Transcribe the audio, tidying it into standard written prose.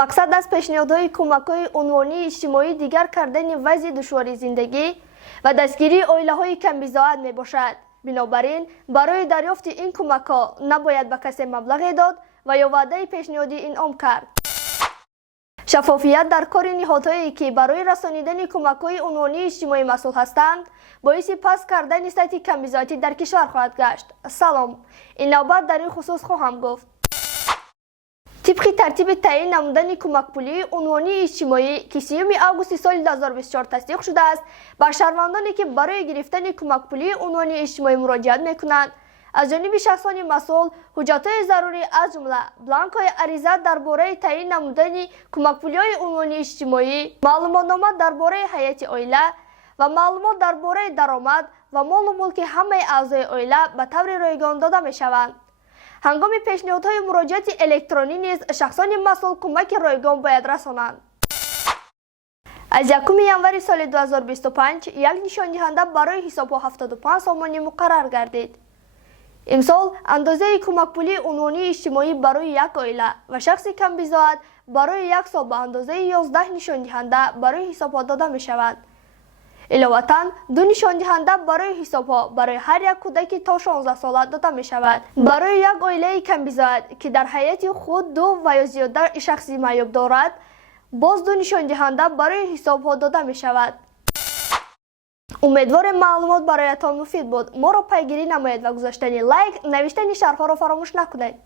мақсад аз пешниҳодҳои кӯмакҳои унвонии иҷтимоӣ дигар кардани вазъи душвори зиндагӣ ва дастгирии оилаҳои камбизоат мебошад. бинобар ин барои дарёфти ин кӯмакҳо набояд ба касе маблағе дод ва ё ваъдаи пешниҳодӣ инъом кард. шаффофият дар кори ниҳодҳое ки барои расонидани кӯмакҳои унвонии иҷтимоӣ масъул ҳастанд боиси паст кардани сатҳи камбизоатӣ дар кишвар хоҳад гашт. салом, ин навбат дар ин хусус хоҳам гуфт. тибқи тартиби таъин намудани кӯмакпулии унвонии иҷтимоӣ ки 3 августи соли 2024 тасдиқ шудааст, ба шаҳрвандоне ки барои гирифтани кӯмакпулии унвонии иҷтимоӣ муроҷиат мекунанд аз ҷониби шахсони масъул ҳуҷҷатҳои зарурӣ аз ҷумла бланкҳои ариза дар бораи таъин намудани кӯмакпулиҳои унвонии иҷтимоӣ, маълумотнома дар бораи ҳайати оила ва маълумот дар бораи даромад ва молу мулки ҳамаи аъзои оила ба таври ройгон дода мешаванд. ҳангоми пешниҳодҳои муроҷиати электронӣ низ шахсони масъул кӯмаки ройгон бояд расонанд. аз 1 январи соли 2025 як нишондиҳанда барои ҳисобҳо 75 сомонӣ муқаррар гардид. имсол андозаи кӯмакпулии унвонии иҷтимоӣ барои як оила ва шахси камбизоат барои як сол ба андозаи 11 нишондиҳанда барои ҳисобҳо дода мешавад. иловатан 2 нишондиҳанда барои ҳисобҳо барои ҳар як кӯдаки то 16 сола дода мешавад. барои як оилаи камбизоат ки дар ҳайати худ 2 ва ё зиёда шахси маъюб дорад, боз 2 нишондиҳанда барои ҳисобҳо дода мешавад. умедворем маълумот бароятон муфид буд. моро пайгирӣ намоед ва гузоштани лайк, навиштани шарҳҳоро фаромӯш накунед.